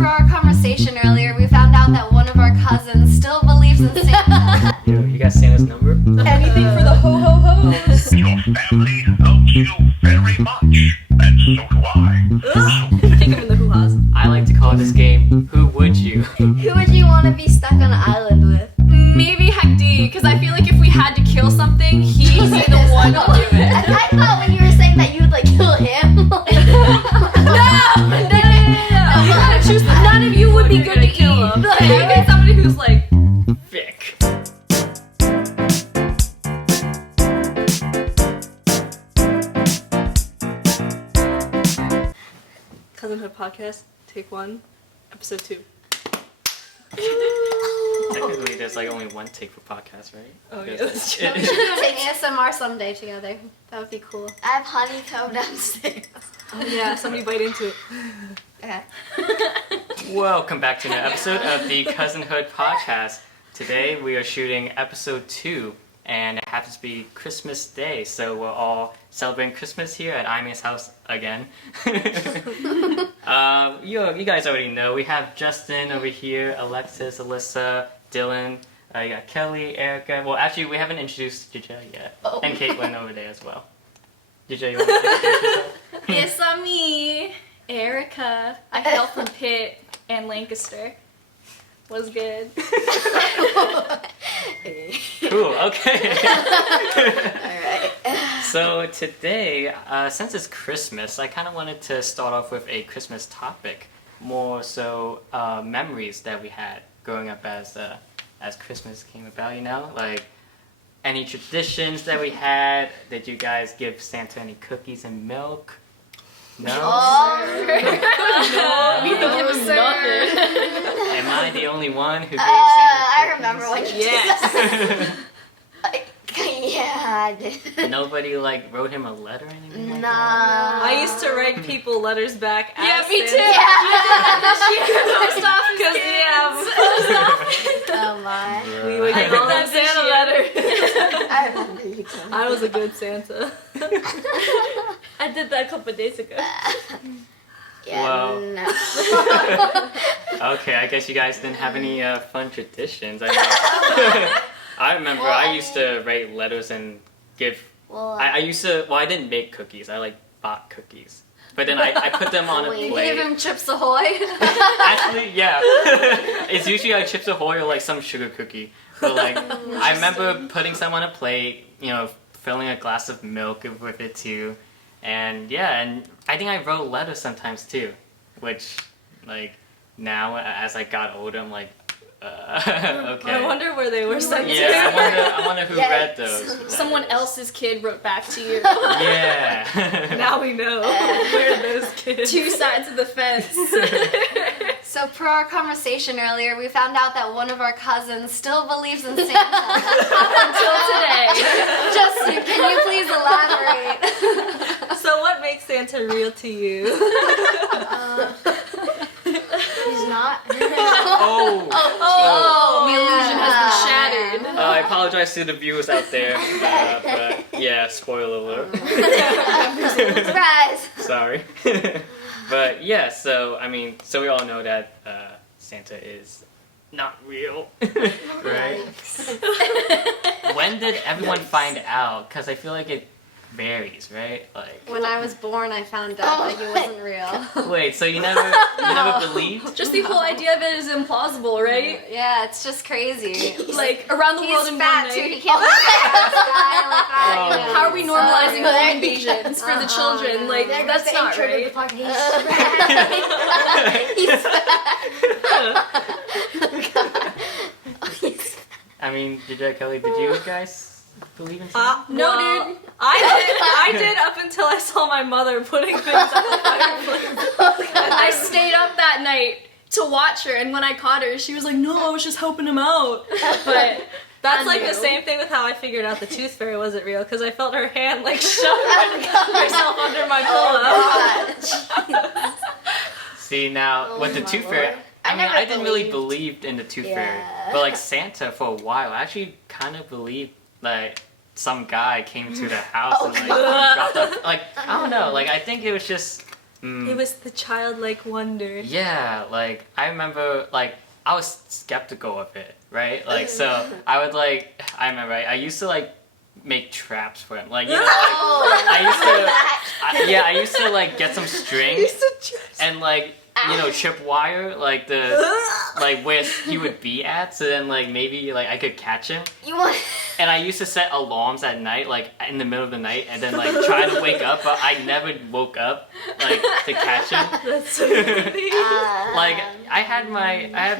per our conversation earlier, we found out that one of our cousins still believes in Santa. Yo, you got Santa's number? Anything for the ho-ho-hos. Your family loves you very much, and so do I. Kick him in the hoo-has. I like to call this game, Who Would You? Who would you want to be stuck on an island with? Maybe Heck D, because I feel like if we had to kill something, he'd be the one to do it. I thought when you were saying that you would like kill him. No! You gotta choose. None of you would be good to kill him. Like, you get somebody who's like, Vic. Cousinhood Podcast, take 1, episode 2. Technically, there's like only one take for podcasts, right? Oh, yeah, Because that's true. We should do an ASMR someday together. That would be cool. I have honeycomb downstairs. Oh, yeah, somebody bite into it. Okay. Welcome back to another episode of the Cousinhood Podcast. Today we are shooting episode 2, and it happens to be Christmas Day, so we're all celebrating Christmas here at Ime's house again. You guys already know, we have Justin over here, Alexis, Alyssa, Dylan, you got Kelly, Erika. Well, actually, we haven't introduced JJ yet, and Caitlin over there as well. JJ, you want to introduce yourself? It's me, Erika. I hail from Pitt and Lancaster. Was good. Cool, okay. Alright. So today, since it's Christmas, I kind of wanted to start off with a Christmas topic, more so memories that we had growing up as Christmas came about, you know? Like, any traditions that we had? Did you guys give Santa any cookies and milk? No? No, we didn't give him nothing. Am I the only one who gave Santa I cookies? remember when you Yes. Yeah, I did. Nobody, like, wrote him a letter or anything like Nah. that? I used to write people letters back. Yeah, as me too. Santa. Post office Because kids. Oh my. We would get all them Santa letters. I remember you told me. I was a good Santa. I did that a couple days ago. Yeah, Well. no. Okay, I guess you guys didn't have any fun traditions. I remember I used to write letters and give. Well, I didn't make cookies. I like bought cookies, but then I put them on a Wait, You plate. gave him Chips Ahoy. Actually, yeah, it's usually like Chips Ahoy or like some sugar cookie. But like, I remember putting some on a plate, you know, filling a glass of milk with it too, and yeah, and I think I wrote letters sometimes too, which like now as I got older, I'm like. Okay. I wonder where they were sent Yeah, to. I wonder who Yeah. read those. Someone else's kid wrote back to you. Yeah. Now we know where those kids. Two sides of the fence. So per our conversation earlier, we found out that one of our cousins still believes in Santa. Until today. Justin, can you please elaborate? So what makes Santa real to you? He's not. Oh. The illusion has been shattered. I apologize to the viewers out there, but yeah, spoiler alert. Surprise! Sorry. But yeah, so I mean, so we all know that Santa is not real, right? When did everyone find out? Because I feel like it varies, right? Like, When I was born, I found out that he wasn't real. wait, so you never believed? Just the whole idea of it is implausible, right? Yeah, it's just crazy. Like around the world He's in fat one too. night. He can't look at the sky like that. You know. How are we normalizing So- home invasions for the children? Like There goes that's the not intro to right. the podcast. He's fat. He's fat. I mean, Kelly, did you guys believe in Santa? No, dude. I did up until I saw my mother putting things on the fireplace. I stayed up that night to watch her, and when I caught her, she was like, "No, I was just helping him out." But that's like the same thing with how I figured out the tooth fairy wasn't real, because I felt her hand like shove herself under my pillow. See, now with the my Tooth Fairy, Lord. I mean, never I didn't really believed. believe in the Tooth Yeah. Fairy, but like Santa for a while, I actually kind of believed like some guy came to the house and like dropped off. Like I don't know, like I think it was just It was the childlike wonder. Yeah, like I remember, like I was skeptical of it, right? Like so, I would like I remember I used to like make traps for him, like you know, like I used to like get some string and like you know chip wire like the like where he would be at, so then like maybe like I could catch him. And I used to set alarms at night, like in the middle of the night, and then like try to wake up, but I never woke up, like to catch him. That's so funny. Like I had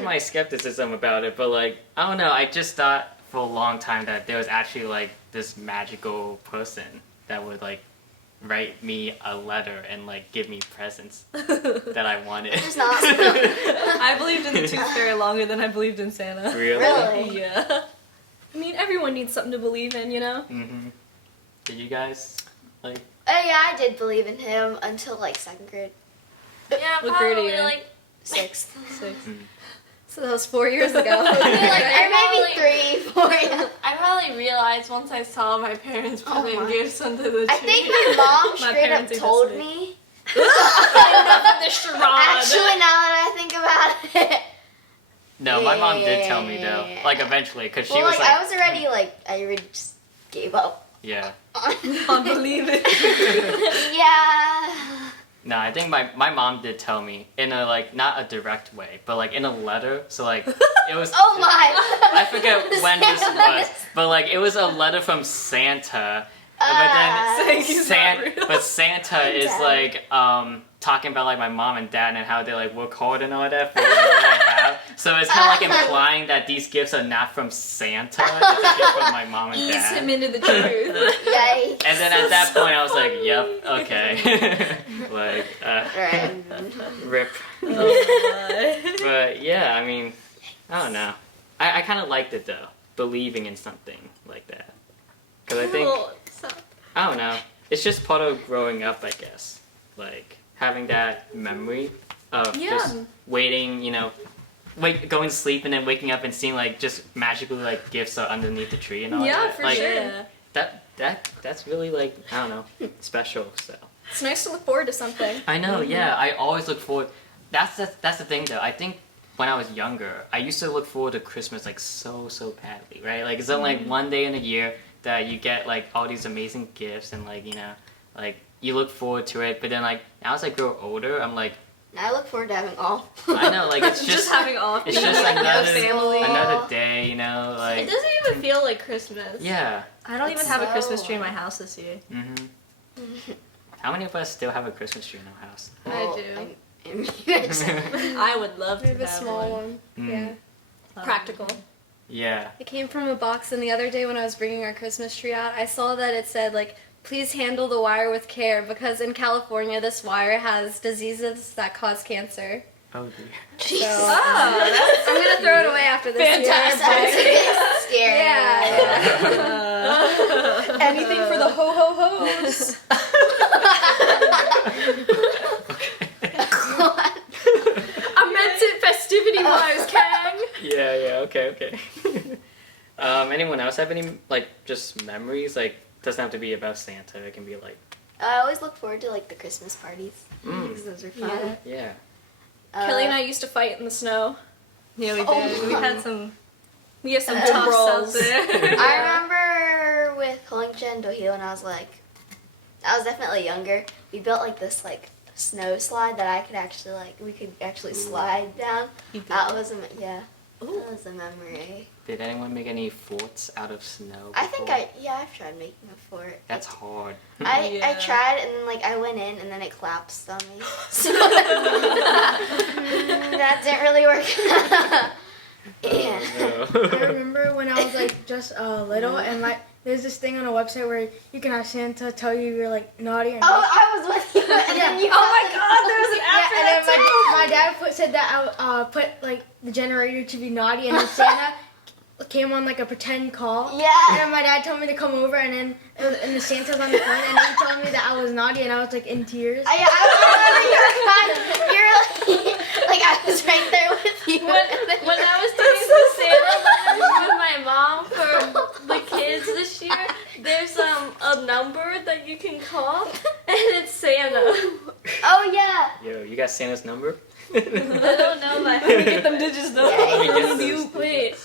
my skepticism about it, but like I don't know, I just thought for a long time that there was actually like this magical person that would like write me a letter and like give me presents that I wanted. It's not. I believed in the tooth fairy longer than I believed in Santa. Really? Yeah. I mean, everyone needs something to believe in, you know? Mm-hmm. Did you guys like? Oh yeah, I did believe in him until like 2nd grade. Yeah, What grade are probably you in? like 6th. 6. So that was 4 years ago. like, or maybe 3, 4. Yeah. I probably realized once I saw my parents Oh putting my. gifts under the tree. I think my mom My straight up parents told invested. me. the charade. Actually, now that I think about it. No, my mom did tell me Yeah. though. Like eventually, because she Well, was like, like, I was already like, I already just gave up. yeah. Unbelievable. Yeah. No, I think my mom did tell me in a like not a direct way, but like in a letter. So like it was. Oh my. I forget when this Santa was, letters. but like it was a letter from Santa. Saying he's not real. But Santa is like talking about like my mom and dad and how they like work hard and all that for what I have. So it's kind of like implying that these gifts are not from Santa. It's a gift from my mom and Ease dad. him into the truth. Yikes. And then at that point, I was like, "Yep, okay." Like, Right. rip. Oh But yeah, I mean, I don't know. I kind of liked it though, believing in something like that. Because I think, I don't know, it's just part of growing up, I guess. Like, having that memory of just waiting, you know, going to sleep and then waking up and seeing like just magically like gifts are underneath the tree and all yeah, that. for Like, sure. that's really like, I don't know, special. So It's nice to look forward to something. I know, yeah. I always look forward. That's the thing though. I think when I was younger, I used to look forward to Christmas like so badly, right? Like it's only like one day in a year that you get like all these amazing gifts and like you know, like you look forward to it. But then like now as I grow older, I'm like, Now I look forward to having all. I know, like it's just having all it's just another family. another day, you know, It like doesn't even feel like Christmas. yeah. I don't even It's have a so Christmas tree in my house this year. Mhm. How many of us still have a Christmas tree in our house? I do. I would love We to have a have small one. one. Mm. Yeah. Practical. Yeah. It came from a box, and the other day when I was bringing our Christmas tree out, I saw that it said, like, please handle the wire with care, because in California, this wire has diseases that cause cancer. Oh dear. So, Oh, I'm gonna throw it away after this Fantastic. year. Scary. Yeah. anything for the ho ho hos. I meant it festivity wise, Kang. Yeah, okay. Anyone else have any, like, just memories? Like, doesn't have to be about Santa. It can be, like, I always look forward to, like, the Christmas parties. Mm. Because those are fun. yeah. Kelly and I used to fight in the snow. Yeah, we did. Oh. We have some Tough tough brawls sauce. there. I remember with Holingcha and Dohio when I was definitely younger, we built, like, this, like, snow slide that I could actually, like, we could actually slide down. That was that was a memory. Did anyone make any forts out of snow? I think before? I've tried making a fort. That's hard. I Yeah. tried, and then, like, I went in, and then it collapsed on me. So, that didn't really work. Yeah. I remember when I was like just little, and like there's this thing on a website where you can have Santa tell you you're like naughty or Oh, nice. I was with you, and then you. Oh my God, there was an app for and that then too. my dad said that I put like the generator to be naughty, and then Santa came on like a pretend call. And Yeah. then my dad told me to come over, and then and the Santa's on the phone, and then he told me that I was naughty, and I was like in tears. I remember you were like I was right there with you. When I was doing the Santa letters with my mom for the kids this year, there's a number that you can call, and it's Santa. Oh yeah. Santa's number? I don't know my Get them digits though. Let me get those. Wait.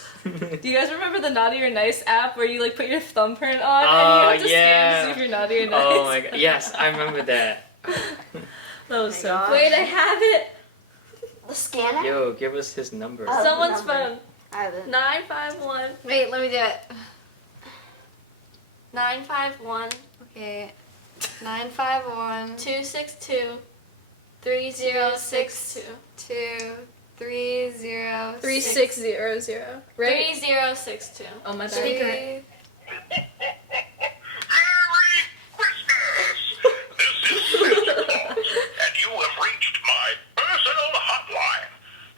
Do you guys remember the Naughty or Nice app where you like put your thumbprint on Oh, and you have to yeah. scan to see if you're naughty or nice? Oh my god. Yes, I remember that. That was so gosh. funny. Wait, I have it. The scanner? Yo, give us his number. Oh. Someone's number. phone. I haven't. 951. Wait, let me do it. 951. Okay. 951 262. 3062 3062. 3600, right? 3062. Oh my bad. Speaker. Merry Christmas! This is Santa, and you have reached my personal hotline.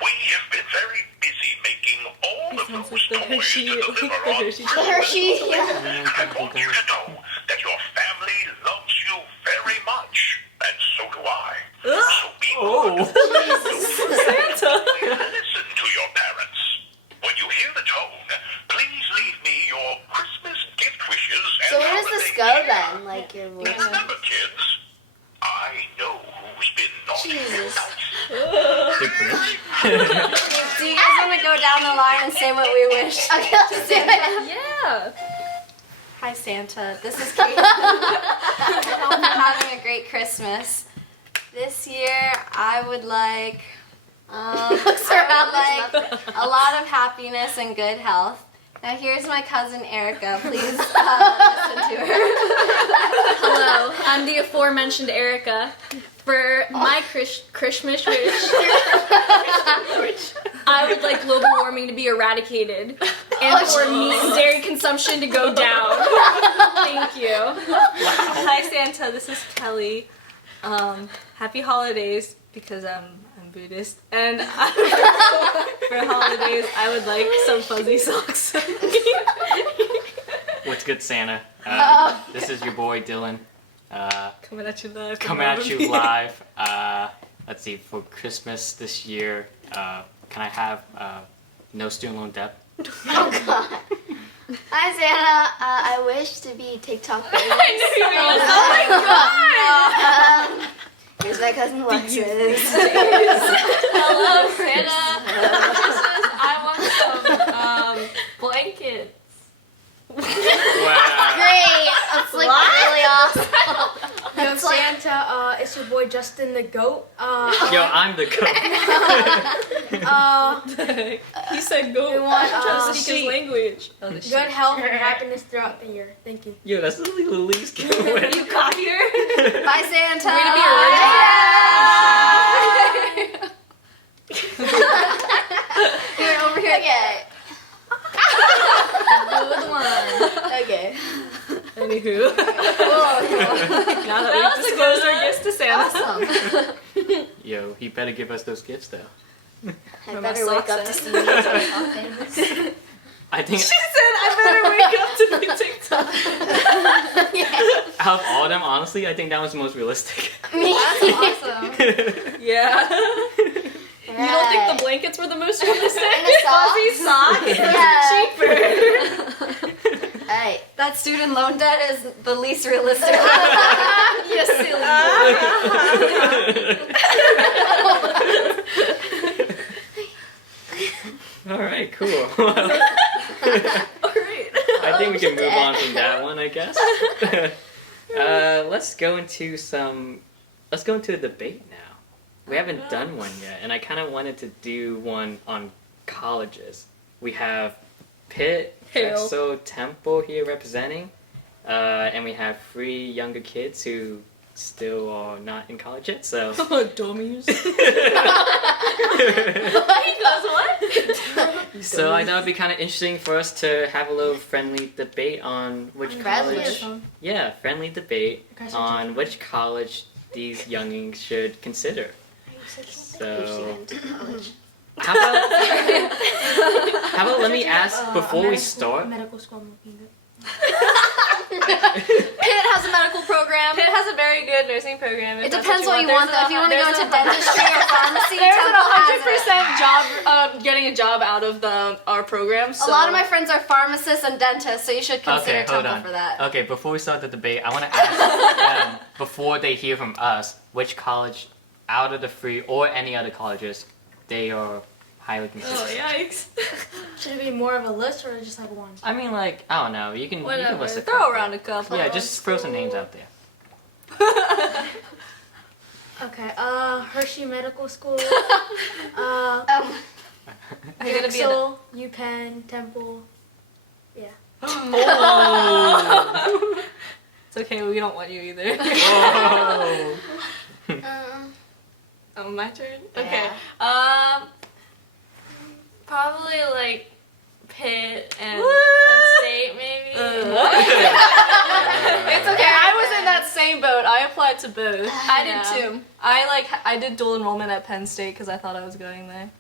We have been very busy making all of Sounds those like the toys Hershey, to deliver the on Hershey. The Hershey, yeah. And I want you to know that your family loves you very much, and so do I. So be good. Santa. Listen to your parents. When you hear the tone, please leave me your Christmas gift wishes and So where does this go then? Like your voice? And remember, kids, I know who's been naughty and Jesus. nice. Do you guys want to go down the line and say what we wish? Okay, let's do it. Yeah. Hi Santa, this is Kate. I hope you're having a great Christmas. This year I would like Looks around like a lot of happiness and good health. Now here's my cousin Erika. Please listen to her. Hello, I'm the aforementioned Erika. For my Christmas wish, I would like global warming to be eradicated and for meat and dairy consumption to go down. Thank you. Hi Santa, this is Kelly. Happy holidays because I'm Buddhist, and for holidays I would like some fuzzy socks. What's good, Santa? This is your boy Dylan. Coming at you live. Coming at you live. Let's see, for Christmas this year, can I have no student loan debt? Oh god. Hi Santa. I wish to be TikTok famous. Here's my cousin Alexis. Hello, Santa. I want some blankets. Wow. Great. That's like really awesome. Yo, That's like Santa, it's your boy Justin the GOAT. Yo, I'm the goat. He said go. We want, I'm trying to speak his sheep. language. Good health and happiness throughout the year. Thank you. Yo, that's literally the least giveaway. You copy her? Bye Santa. We're gonna be Here, over here. okay. Good one. Okay. Anywho. Now that That we've was a disclosed good our gifts to Santa. Yo, he better give us those gifts though. I my better wake socks up in. to see you TikTok famous. I think She said I better wake up to be TikTok. out of all of them, honestly, I think that was the most realistic. That's awesome. Yeah. You don't think the blankets were the most realistic? And the socks? Fuzzy socks? Yeah. Cheaper. Hey. That student loan debt is the least realistic. You silly Alright, cool. Alright. I think we can move on from that one, I guess. Let's go into a debate now. We haven't done one yet, and I kind of wanted to do one on colleges. We have Pitt, Heyo. Drexel, Temple here representing, and we have 3 younger kids who still are not in college yet, so... Dummies. He goes, what? So I thought it'd be kind of interesting for us to have a little friendly debate on which Friendly. college... Yeah, friendly debate Okay, so on which college these youngins should consider. So, how about let me ask before we start. Medical school. I'm looking good. Pitt has a medical program. Pitt has a very good nursing program. It depends what you want though. If you want to go into dentistry or pharmacy, There's Temple has it. 100% job, getting a job out of our program. So. A lot of my friends are pharmacists and dentists, so you should consider Okay, hold Temple on. for that. Okay, before we start the debate, I want to ask before they hear from us, which college out of the free or any other colleges, they are highly considered. Oh, yikes. Should it be more of a list or just like one? I mean, like, I don't know. You can Whatever. list a Throw couple. around a couple. Yeah, just throw some names out there. Okay. Hershey Medical School. Are you gonna be Drexel, UPenn, Temple. Oh! It's okay, we don't want you either. Oh! Oh, my turn? Yeah. Okay. Probably like Pitt and What? Penn State, maybe. It's okay. I was in that same boat. I applied to both. I Yeah. did too. I did dual enrollment at Penn State because I thought I was going there.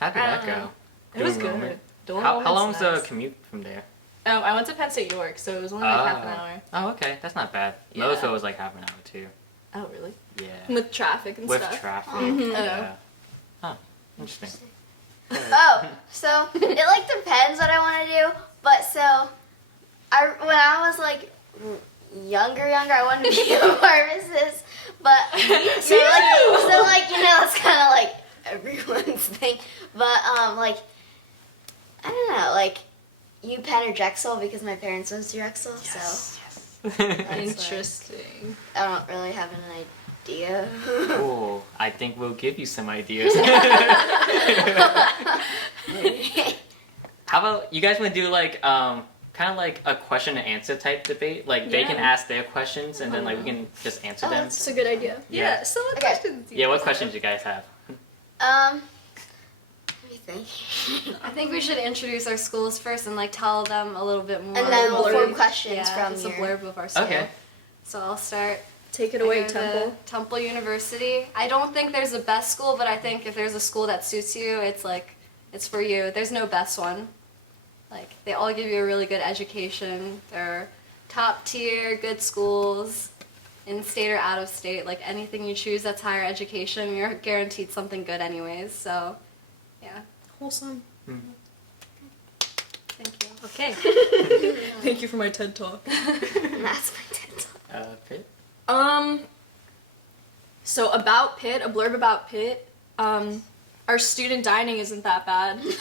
How did that go? It was Dual good. enrollment? Dual How enrollment's long's nice. the commute from there? I went to Penn State York, so it was only like half an hour. Oh, okay. That's not bad. Yeah. Louisville was like half an hour too. Oh, really? Yeah. With traffic and With stuff. traffic. Mhm. Yeah. Huh. Interesting. Oh, so it like depends what I want to do. But so, when I was like younger, I wanted to be a pharmacist. But so like you know, it's kind of like everyone's thing. But like I don't know, like UPenn or Drexel because my parents went to Drexel, so Interesting. I don't really have an idea. Cool. I think we'll give you some ideas. How about you guys want to do like kind of like a question and answer type debate? Like they can Yeah. ask their questions and then like we can just answer them. That's a good idea. Yeah. So what Okay. questions do you Yeah. What guys questions do you guys have? Let me think. I think we should introduce our schools first and like tell them a little bit more. And then we'll blurb. form questions yeah, from just a your... blurb of our school. Okay. So I'll start. Take it I away, go to Temple. Temple University. I don't think there's a best school, but I think if there's a school that suits you, it's like it's for you. There's no best one. Like they all give you a really good education. They're top tier, good schools, in state or out of state. Like anything you choose that's higher education, you're guaranteed something good anyways. So, yeah. Wholesome. Thank you. Okay. Thank you for my TED Talk. That's my TED Pitt? So about Pitt, a blurb about Pitt. Our student dining isn't that bad. Wait,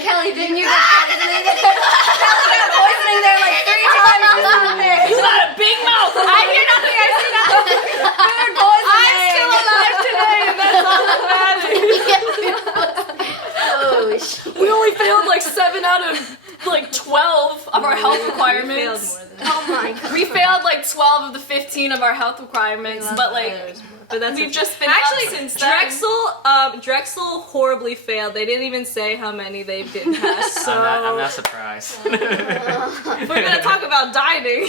Kelly, didn't you get poisoning? Kelly got poisoning there like 3 times or something. You got a big mouth. I hear nothing. I see nothing. Food poisoning. I'm still alive today, and that's all that matters. Oh, shit. We only failed like 7 out of like 12 of our health requirements. Oh my god. We failed like 12 of the 15 of our health requirements, but like we've just been Actually, up since then. Drexel horribly failed. They didn't even say how many they didn't pass. So I'm not surprised. we're gonna talk about dining.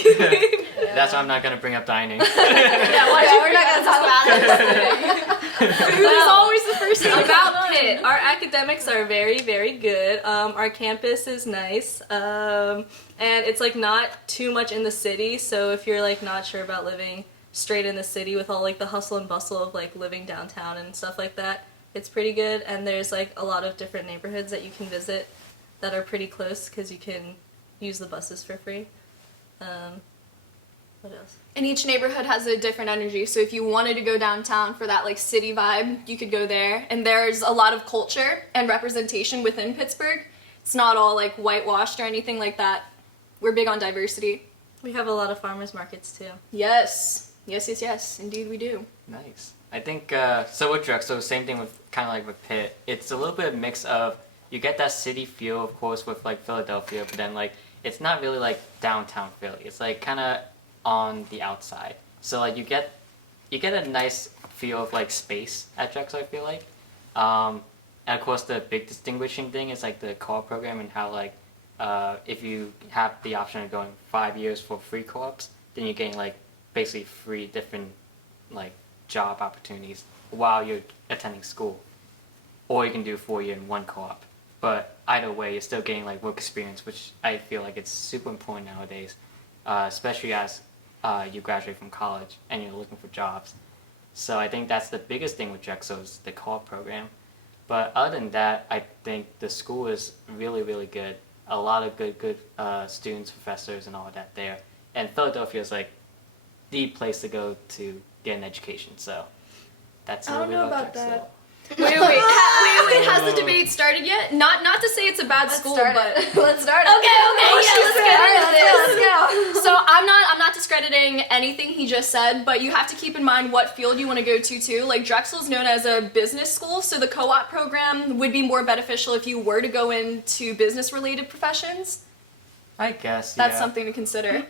That's why I'm not gonna bring up dining. We're not gonna talk about it. Food is always the first thing about Pitt. Our academics are very, very good. Our campus is nice, and it's like not too much in the city. So if you're like not sure about living straight in the city with all like the hustle and bustle of like living downtown and stuff like that, it's pretty good. And there's like a lot of different neighborhoods that you can visit that are pretty close because you can use the buses for free. What else? And each neighborhood has a different energy. So if you wanted to go downtown for that like city vibe, you could go there. And there's a lot of culture and representation within Pittsburgh. It's not all like whitewashed or anything like that. We're big on diversity. We have a lot of farmers markets too. Yes. Yes. Indeed we do. Nice. I think, so with Drexel, same thing with, kind of like with Pitt, it's a little bit of mix of, you get that city feel, of course, with like Philadelphia, but then like, it's not really like downtown Philly. It's like kind of on the outside. So like you get a nice feel of like space at Drexel, I feel like. And of course the big distinguishing thing is like the co-op program and how like, if you have the option of going 5 years for free co-ops, then you're getting like basically 3 different like job opportunities while you're attending school. Or you can do 4 year in 1 co-op. But either way, you're still getting like work experience, which I feel like it's super important nowadays, especially as you graduate from college and you're looking for jobs. So I think that's the biggest thing with Drexel is the co-op program. But other than that, I think the school is really, really good. A lot of good students, professors, and all of that there. And Philadelphia is like the place to go to get an education. So that's a I don't little know bit about Drexel. that. Wait, has the debate started yet? Not to say it's a bad school, but Let's start it. Okay, let's get into this. Let's go. So I'm not discrediting anything he just said, but you have to keep in mind what field you want to go to too. Like Drexel's known as a business school, so the co-op program would be more beneficial if you were to go into business-related professions. I guess That's something to consider.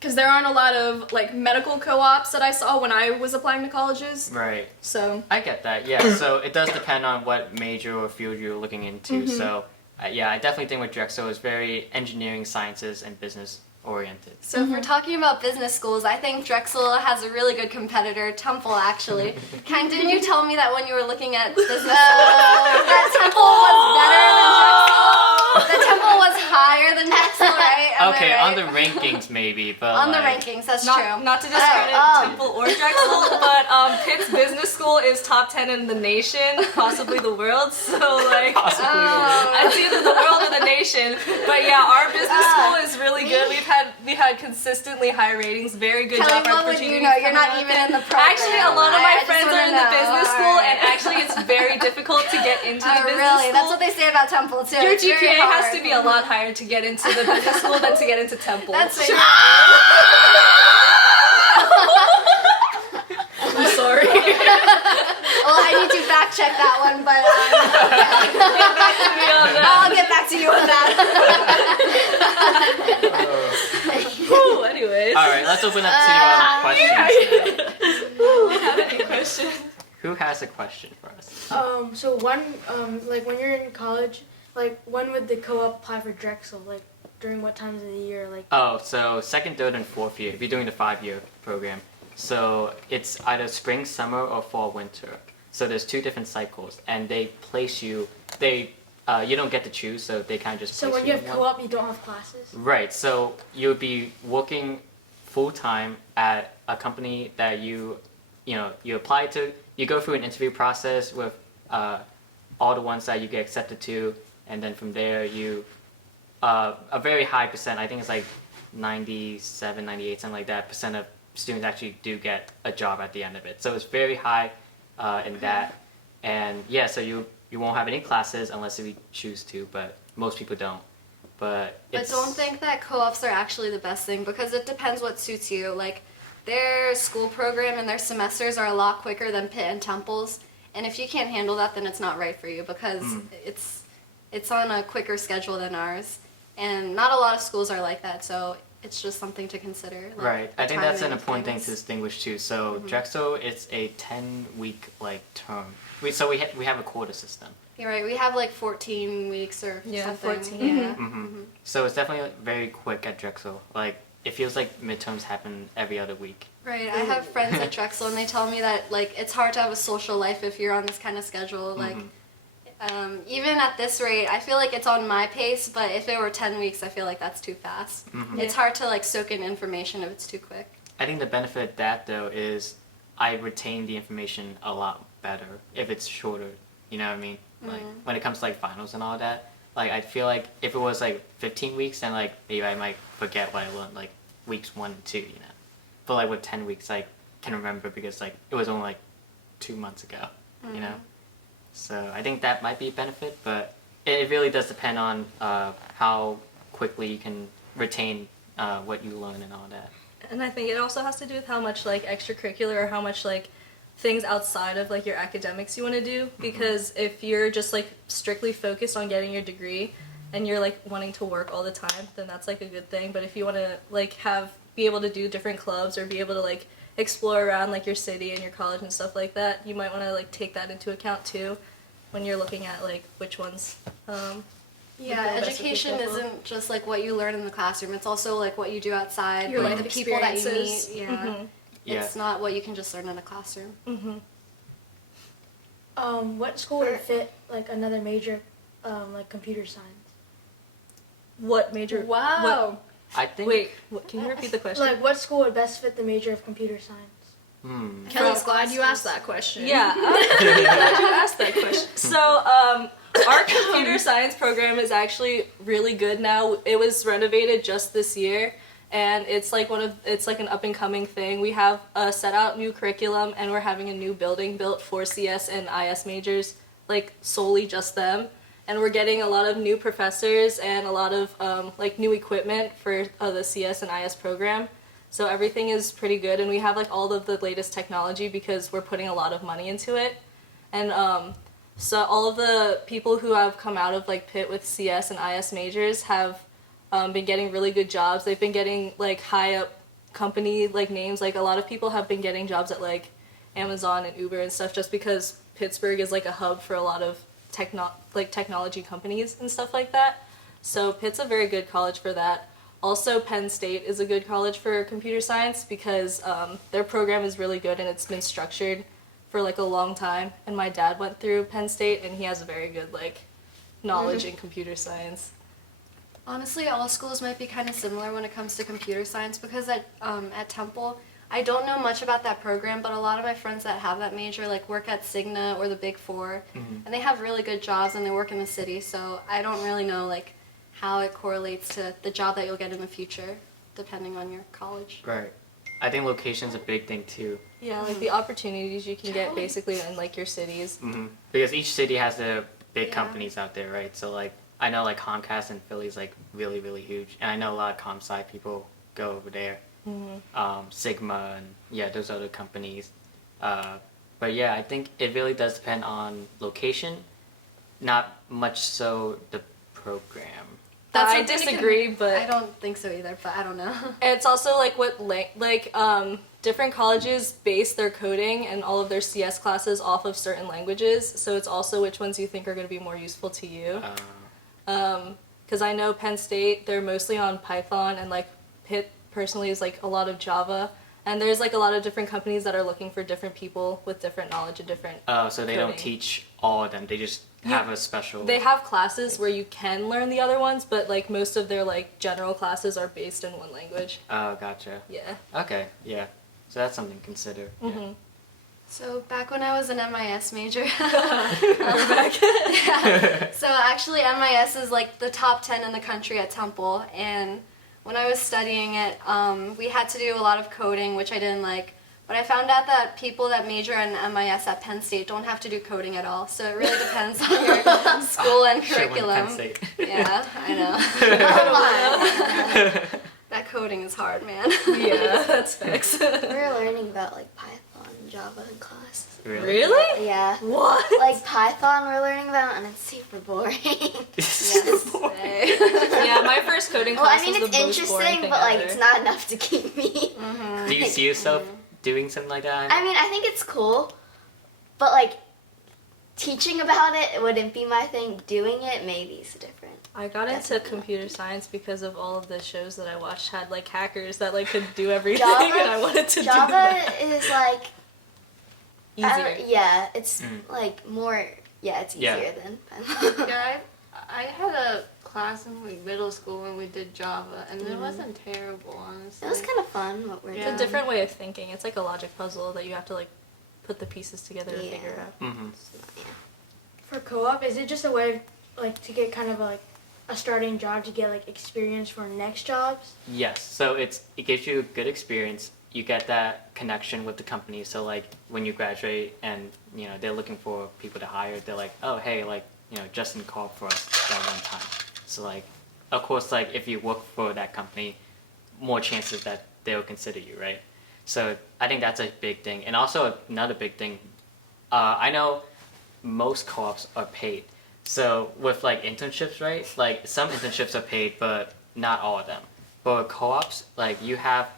Because there aren't a lot of like medical co-ops that I saw when I was applying to colleges. Right. So I get that. Yeah. So it does depend on what major or field you're looking into. So yeah, I definitely think with Drexel is very engineering, sciences, and business oriented. So if we're talking about business schools, I think Drexel has a really good competitor, Temple actually. Didn't you tell me that when you were looking at business schools that Temple was better than Drexel? That Temple was higher than Drexel, right? Am I Okay, right? on the rankings maybe, but On the like, rankings, that's Not, true. not to discredit Oh. Temple or Drexel, but Pitt's business school is top 10 in the nation, possibly the world. So like, possibly. it's either the world or the nation. But yeah, our business school is really good. We had consistently high ratings, very good Kelly, job what would opportunities. you know? You're coming not out even there. in the program. Actually, a lot of my I just friends wanna are in the know. business All school, right. and actually, it's very difficult to get into the business Really? school. That's what they say about Temple too. Your It's very GPA has hard. to be a lot higher to get into the business school than to get into Temple. That's true. I'm sorry. Well, I need to fact check that one, but I'll get back to you on that. Whew, anyways. All right, let's open up to questions. Now. Do you have any questions? Who has a question for us? So like when you're in college, like when would the co-op apply for Drexel? Like during what times of the year? Like Oh, so second, third, and fourth year. If you're doing the 5-year program, so it's either spring, summer, or fall, winter. So there's 2 different cycles, and they place you. You don't get to choose, so they kind of just. so place when you have in one. co-op, you don't have classes. Right. So you'll be working full time at a company that you apply to. You go through an interview process with all the ones that you get accepted to, and then from there you a very high percent. I think it's like 97, 98, something like that percent of students actually do get a job at the end of it. So it's very high in that, and yeah. So you won't have any classes unless you choose to, but most people don't. But don't think that co-ops are actually the best thing because it depends what suits you. Like their school program and their semesters are a lot quicker than Pitt and Temple's, and if you can't handle that, then it's not right for you because it's on a quicker schedule than ours, and not a lot of schools are like that. So it's just something to consider. Like, right. I think that's an timing important thing things. to distinguish too. So Drexel, it's a 10-week term. We have a quota system. You're right. We have like 14 weeks or something. 14. Yeah. So it's definitely very quick at Drexel. Like it feels like midterms happen every other week. Right. I have friends at Drexel, and they tell me that like it's hard to have a social life if you're on this kind of schedule. Like, even at this rate, I feel like it's on my pace. But if it were 10 weeks, I feel like that's too fast. It's hard to like soak in information if it's too quick. I think the benefit of that though is I retain the information a lot better if it's shorter. You know what I mean? Like when it comes to like finals and all that. Like I feel like if it was like 15 weeks, then like maybe I might forget what I learned like weeks 1 and 2. You know. But like with 10 weeks, I can remember because like it was only like 2 months ago. You know. So I think that might be a benefit, but it really does depend on how quickly you can retain what you learn and all that. And I think it also has to do with how much like extracurricular or how much like things outside of like your academics you want to do, because if you're just like strictly focused on getting your degree and you're like wanting to work all the time, then that's like a good thing. But if you want to like be able to do different clubs or be able to like explore around like your city and your college and stuff like that, you might want to like take that into account too when you're looking at like which ones Yeah, education isn't just like what you learn in the classroom. It's also like what you do outside, Your like life the people that you meet. experiences. Yeah. Yeah. It's not what you can just learn in a classroom. What school would fit like another major, like computer science? What major? Wow. I think. Wait, can you repeat the question? Like what school would best fit the major of computer science? Kelly's glad you asked that question. Yeah, I'm glad you asked that question. So, our computer science program is actually really good now. It was renovated just this year, and it's like an up and coming thing. We have set out new curriculum, and we're having a new building built for CS and IS majors, like solely just them. And we're getting a lot of new professors and a lot of like new equipment for the CS and IS program. So everything is pretty good, and we have like all of the latest technology because we're putting a lot of money into it. And so all of the people who have come out of like Pitt with CS and IS majors have been getting really good jobs. They've been getting like high up company like names. Like a lot of people have been getting jobs at like Amazon and Uber and stuff just because Pittsburgh is like a hub for a lot of technology companies and stuff like that. So Pitt's a very good college for that. Also, Penn State is a good college for computer science because their program is really good and it's been structured for like a long time. And my dad went through Penn State and he has a very good like knowledge in computer science. Honestly, all schools might be kind of similar when it comes to computer science because at Temple, I don't know much about that program, but a lot of my friends that have that major like work at Cigna or the Big Four, and they have really good jobs and they work in the city. So I don't really know like how it correlates to the job that you'll get in the future, depending on your college. Right. I think location's a big thing too. Yeah, like the opportunities you can get basically in like your cities. Because each city has their big companies out there, right? So like I know like Comcast in Philly is like really, really huge, and I know a lot of comp sci people go over there. Sigma and yeah, those other companies. But yeah, I think it really does depend on location, not much so the program. I disagree, but I don't think so either, but I don't know. it's also like what different colleges base their coding and all of their CS classes off of certain languages, so it's also which ones you think are going to be more useful to you. Because I know Penn State, they're mostly on Python, and like Pitt personally is like a lot of Java, and there's like a lot of different companies that are looking for different people with different knowledge and different So they don't teach all of them, they just have a special... They have classes where you can learn the other ones, but like most of their like general classes are based in one language. Oh, gotcha. Yeah. Okay, yeah. So that's something to consider. Yeah. So back when I was an MIS major, so actually MIS is like the top 10 in the country at Temple, and when I was studying it, we had to do a lot of coding, which I didn't like. But I found out that people that major in MIS at Penn State don't have to do coding at all. So it really depends on your school and curriculum. Penn State. Yeah, I know. That coding is hard, man. Yeah, that's facts. We were learning about like Python and Java in class. Really? Yeah. What? Like Python we're learning about, and it's super boring. Yeah, my first coding Well, class I mean, was it's the most boring interesting, thing but like ever. it's not enough to keep me. Do you see yourself doing something like that? I mean, I think it's cool, but like teaching about it wouldn't be my thing. Doing it maybe is different. I got into computer science because of all of the shows that I watched had like hackers that like could do everything, and I wanted to do Java that. is like Easier. yeah, it's like more. Yeah, it's easier than Python. Yeah, I had a class in like middle school when we did Java, and it wasn't terrible, honestly. It was kind of fun what we're It's doing. a different way of thinking. It's like a logic puzzle that you have to like put the pieces together to figure it out. For co-op, is it just a way of, like to get kind of like a starting job to get like experience for next jobs? Yes, so it gives you a good experience. You get that connection with the company. So like when you graduate and you know they're looking for people to hire, they're like, oh hey, like you know Justin called for us that one time. So like of course like if you work for that company, more chances that they'll consider you, right? So I think that's a big thing. And also another big thing, I know most co-ops are paid. So with like internships, right? Like some internships are paid, but not all of them. But with co-ops, like you have,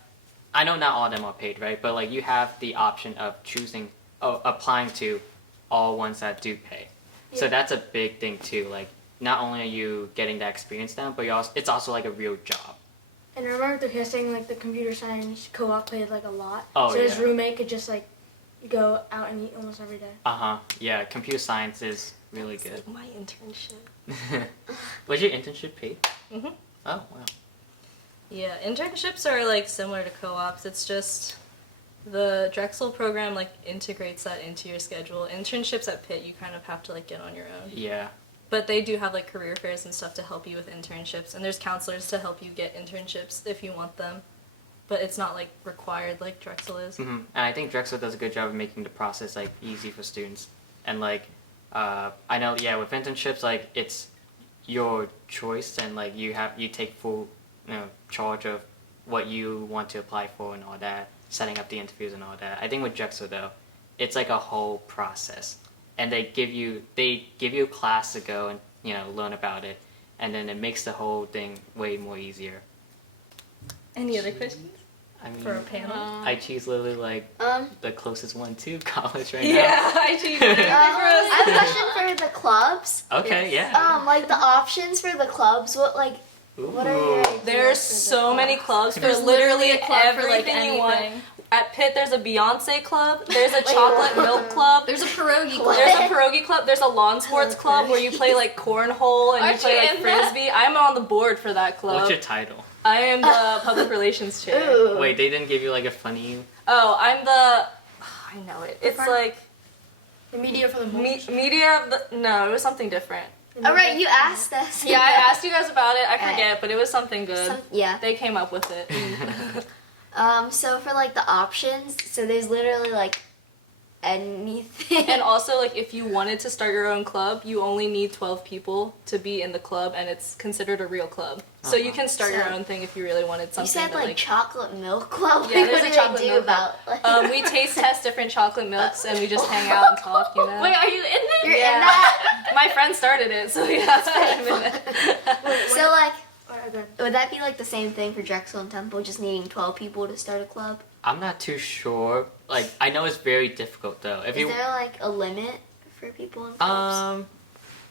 I know not all of them are paid, right? But like you have the option of applying to all ones that do pay. Yeah. So that's a big thing too. Like not only are you getting that experience now, but it's also like a real job. And I remember he was saying like the computer science co-op paid like a lot. Oh, so his roommate could just like go out and eat almost every day. Yeah, computer science is really good. Like my internship. Was your internship paid? Mhm. Oh wow. Yeah, internships are like similar to co-ops. It's just the Drexel program like integrates that into your schedule. Internships at Pitt, you kind of have to like get on your own. Yeah. But they do have like career fairs and stuff to help you with internships, and there's counselors to help you get internships if you want them. But it's not like required like Drexel is. And I think Drexel does a good job of making the process like easy for students. And like I know, with internships, like it's your choice, and like you take full charge of what you want to apply for and all that, setting up the interviews and all that. I think with Drexel though, it's like a whole process, and they give you a class to go and learn about it, and then it makes the whole thing way more easier. Any other questions? I mean, for a panel? I choose literally like the closest one to college right Yeah, I choose. I have a question for the clubs. Okay, yeah. Like the options for the clubs. What are your ideas There's for the so clubs? many clubs. There's There's literally literally a club for, like, everything you want. anything. At Pitt, there's a Beyonce club. There's a chocolate milk club. There's a pierogi club. There's a pierogi club. There's a lawn sports club where you play like cornhole and you Aren't play you like in that? frisbee. I'm on the board for that club. What's your title? I am the public relations chair. Ooh. Wait, they didn't give you like a funny... Oh, I'm the. I know it. It's like The media for the moment. media. No, it was something different. All right, you asked us. Yeah, I asked you guys about it. I Alright. forget, but it was something good. Yeah. They came up with it. So for like the options, so there's literally like anything. And also, like, if you wanted to start your own club, you only need 12 people to be in the club, and it's considered a real club. So you can start your So- own thing if you really wanted You something. said that, like chocolate milk club. Yeah, Like, there's what a do chocolate they do milk about? Like, we taste test different chocolate milks, and we just hang out and talk, you know? Wait, are you in there? You're Yeah. in that. My friend started it, so yeah, that's what I'm in it. So like, Alright, good. would that be like the same thing for Drexel and Temple, just needing 12 people to start a club? I'm not too sure. Like, I know it's very difficult though. If Is you there like a limit for people in clubs?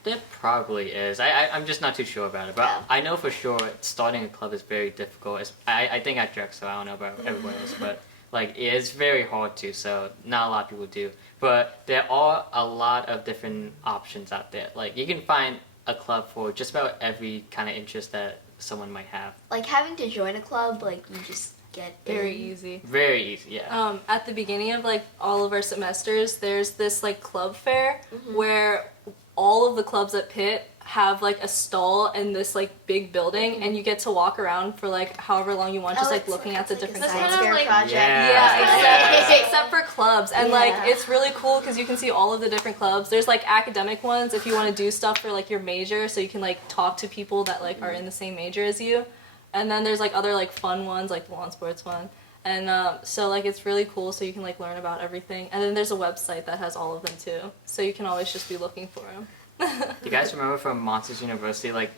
there probably is. I'm just not too sure about it. But Yeah. I know for sure starting a club is very difficult. I think at Drexel, I don't know about everywhere else, but like it's very hard to. So not a lot of people do. But there are a lot of different options out there. Like you can find a club for just about every kind of interest that someone might have. Like having to join a club, like you just get Very in. easy. Very easy, yeah. At the beginning of like all of our semesters, there's this like club fair where all of the clubs at Pitt have like a stall in this like big building, and you get to walk around for like however long you want, just like it's looking at the it's like different a clubs. science fair like- project. Yeah. Yeah, Yeah. except for clubs. And like Yeah. it's really cool because you can see all of the different clubs. There's like academic ones if you want to do stuff for like your major, so you can like talk to people that like are in the same major as you. And then there's like other like fun ones, like the lawn sports one. And so like it's really cool, so you can like learn about everything. And then there's a website that has all of them too, so you can always just be looking for them. Do you guys remember from Monsters University, like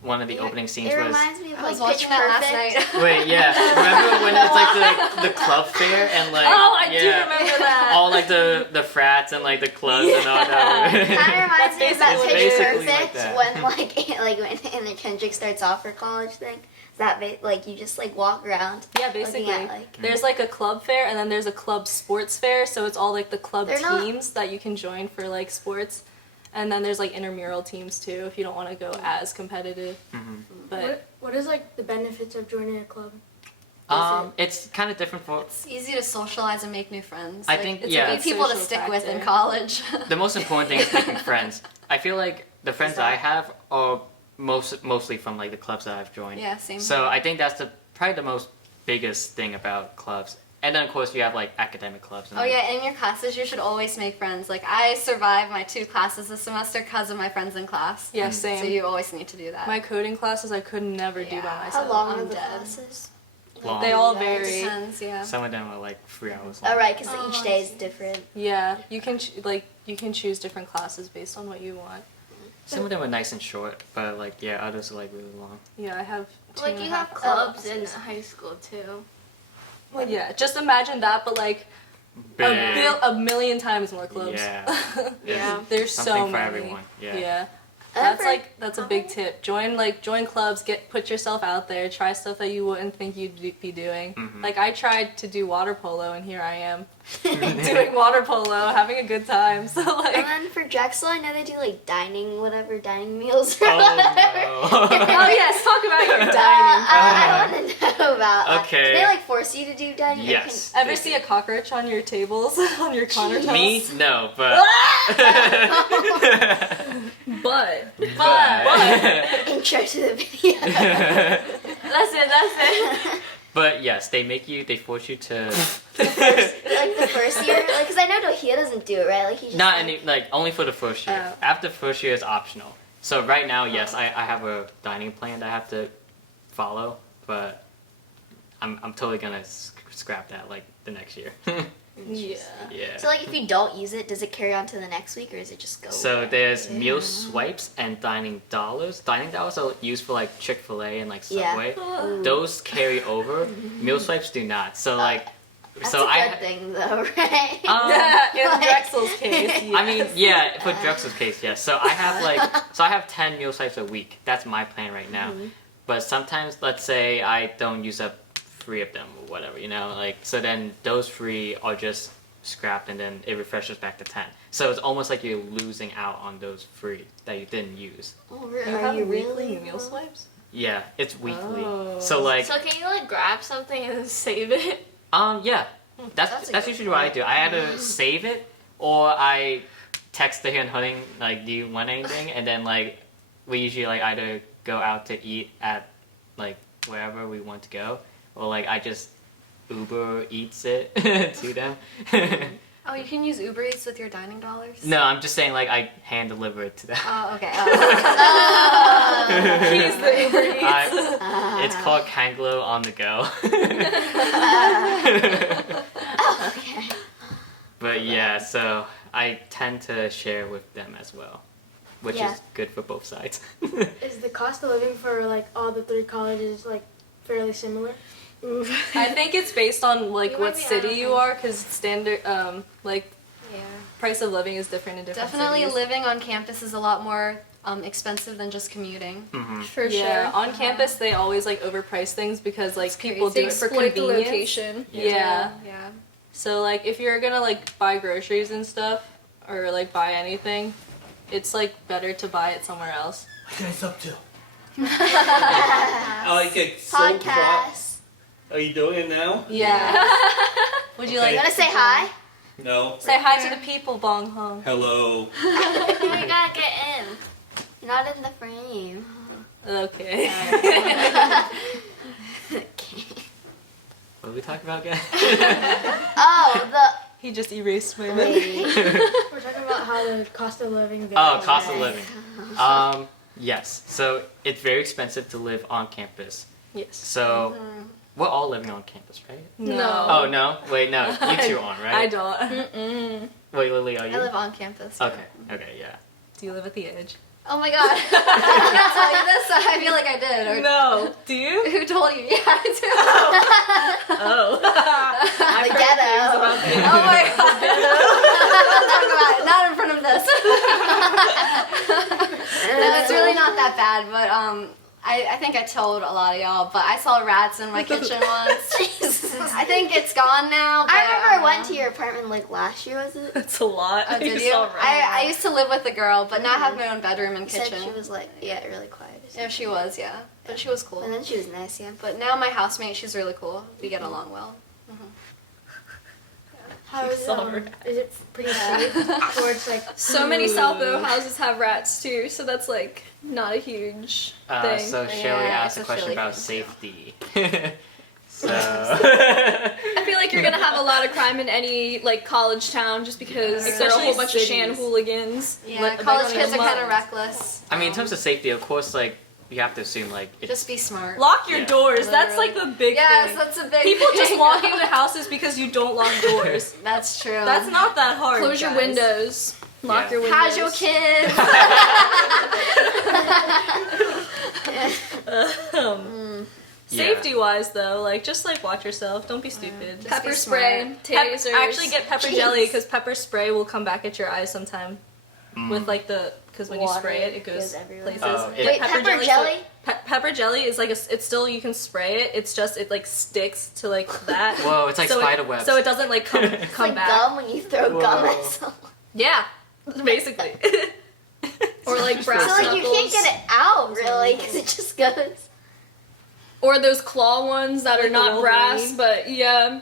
one of the opening scenes It was... reminds me of I like was Pitch watching that Perfect. last night. Wait, yeah. Remember when it's like the club fair and like... Oh, I yeah, do remember that. all like the frats and like the clubs and all that. Kind of reminds me of that That's Pitch basically like Perfect that. when like when Anna Kendrick starts off her college thing. That like you just like walk around. Yeah, looking basically. at, like, There's like a club fair, and then there's a club sports fair, so it's all like the club They're not- teams that you can join for like sports. And then there's like intramural teams too if you don't want to go as competitive. But What is like the benefits of joining a club? It's kind of different for... It's easy to socialize and make new friends. I Like, think, it's yeah. good people to Social stick with in factor. college. The most important thing is making friends. I feel like the friends that I have are mostly from like the clubs that I've joined. Yeah, same So here. I think that's probably the most biggest thing about clubs. And then of course you have like academic clubs. And, Oh like, yeah, in your classes you should always make friends. Like I survived my 2 classes this semester because of my friends in class. yeah, same. So you always need to do that. My coding classes I could never do by Yeah. myself. How long I'm are the dead. classes? long. They all It vary. depends, yeah. Some of them are like 3 hours long. Oh right, because each day is different. Yeah, you can you can choose different classes based on what you want. Some of them are nice and short, but like yeah, others are like really long. Yeah, I have 2 Like and a you half have clubs classes. in high school too. Yeah, just imagine that, but like Big. a million times more clubs. Yeah. Yeah. There's Something so for many. everyone. Yeah. Yeah. I've That's a big tip. Join clubs, put yourself out there, try stuff that you wouldn't think you'd be doing. Mhm. Like I tried to do water polo, and here I am doing water polo, having a good time. So And like, then for Drexel, I know they do like dining meals or Oh whatever. no. oh yes, talk about your dining. I want to know about. Okay. Do they like force you to do dining? or Yes. Ever see a cockroach on your tables, on your countertops? Me? No, but But Intro to the video. That's it. But yes, they force you to. Like the first year, like, because I know Dohia doesn't do it, right? Like he just Not any, like only for the first year. Oh. After the first year is optional. So right now, yes, I have a dining plan that I have to follow, but I'm totally gonna scrap that like the next year. yeah. Yeah. So like if you don't use it, does it carry on to the next week or does it just go? So away? there's meal swipes and dining dollars. Dining dollars are used for like Chick-fil-A and like Subway. Yeah. Those carry over. Meal swipes do not. So like, That's so a good thing though, right? In Drexel's case, I mean, yeah, for Drexel's case, yes. So I have 10 meal swipes a week. That's my plan right now. But sometimes, let's say I don't use up 3 of them or whatever, you know, like, so then those 3 are just scrapped and then it refreshes back to 10. So it's almost like you're losing out on those 3 that you didn't use. Oh, really? You Are have you weekly really? meal swipes? Yeah, it's weekly. Oh. So like, So can you like grab something and then save it? yeah, That's a that's good usually what I do. I either save it or I text the Hunting like, do you want anything? And then like, we usually like either go out to eat at like wherever we want to go, or like I just Uber Eats it to them. Oh, you can use Uber Eats with your dining dollars? No, I'm just saying like I hand deliver it to them. Oh, okay. He's the Uber Eats. It's called Kanglo on the go. Okay. But yeah, so I tend to share with them as well, which Yeah. is good for both sides. Is the cost of living for like all the 3 colleges like fairly similar? I think it's based on like You what might be city out of you are, because standard like Yeah. price of living is different in different Definitely cities. living on campus is a lot more expensive than just commuting. Hmm. For Yeah, sure. on campus they always like overprice things because like It's people crazy. do it for Exploit the convenience. location. Yeah. Yeah. So like if you're gonna like buy groceries and stuff or like buy anything, it's like better to buy it somewhere else. What you guys up to? I like a soul drop. Podcast. Are you doing it now? Yeah. Would you Okay. You like wanna say hi? No. say hi to the people, Bong Hong? Hello. We gotta get in. You're not in the frame. Okay. Okay. What are we talking about again? Oh, He just erased my the memory. wait. We're talking about how the cost of living varies. Oh, cost of Right. living. Yes. So it's very expensive to live on campus. Yes. So we're all living on campus, right? No. Oh no! Wait, no. You 2 aren't, right? I don't. Mm-mm. Wait, Lily, are you? I live on campus. Okay. Okay. Yeah. Do you live at the edge? Oh my god. Did I not tell you this? I feel like I did. Or No. Do you? who told you? Yeah, I do. Oh. The ghetto. Oh my god. Don't talk about it. Not in front of this. No, it's really not that bad, but I think I told a lot of y'all, but I saw rats in my kitchen once. I think it's gone now. But, I remember I went to your apartment like last year, was it? That's a lot. Oh, did you? I used to live with a girl, but now I have my own bedroom and You said kitchen. she was like, yeah, really quiet. Yeah, she was, yeah. But she was cool. And then she was nice, yeah. But now my housemate, she's really cool. We get along well. How is saw is it pretty safe? Or it's like So many South O houses have rats too, so that's like not a huge thing. So Shelly Yeah, asked a it's a question Shelly about thing, safety. So. I feel like you're gonna have a lot of crime in any like college town just because there are a Especially whole bunch of cities. Shan hooligans. Yeah, Like, college they're kids are gonna kind of reckless. I mean, in terms of safety, of course, like you have to assume like it's Just be smart. Lock your Yeah. doors. That's like the big Yes, thing. that's a big People just thing. walk into houses because you don't lock doors. That's true. That's not that hard. Close your guys. windows. Lock Yeah. your windows. casual kids. Safety wise though, like just like watch yourself. Don't be stupid. Pepper be spray, tasers. Actually get pepper Jeez. jelly because pepper spray will come back at your eyes sometime. With like the because when you Water spray it, it goes goes everywhere. places. Oh, it- Wait, pepper jelly's jelly? pepper jelly is like it's still you can spray it. It's just it like sticks to like that. Whoa, it's like so spider it, webs. So it doesn't like come It's come like back. gum when you throw gum Whoa. at someone. Yeah, basically. Or like brass So like you can't knuckles. get it out really because it just goes. Or those claw ones that are Like the not brass, Wolverine? but yeah.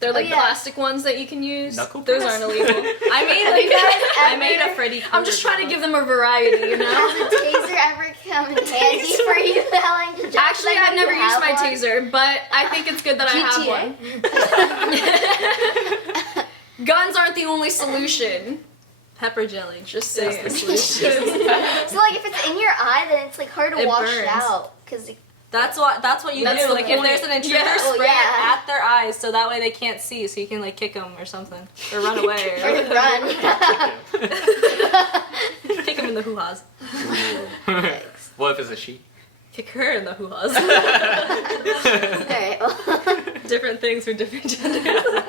They're like yeah. plastic ones that you can use. Knuckle Those press? aren't illegal. I made a Freddy Krueger. I'm just trying to give them a variety, you know? Has a taser ever come in handy for you, Helen? Actually, I've never used my taser, but I think it's good that I have one. Guns aren't the only solution. Pepper jelly, just saying. So like if it's in your eye, then it's like hard to wash burns. out because. That's what you That's do. the Like if point. there's an intruder, Yeah. Oh, spray yeah. it at their eyes so that way they can't see, so you can like kick them or something, or run away, Or or run. kick them in the hoo-has. What if it's a she? Kick her in the hoo-has. Alright, well. Different things for different genders.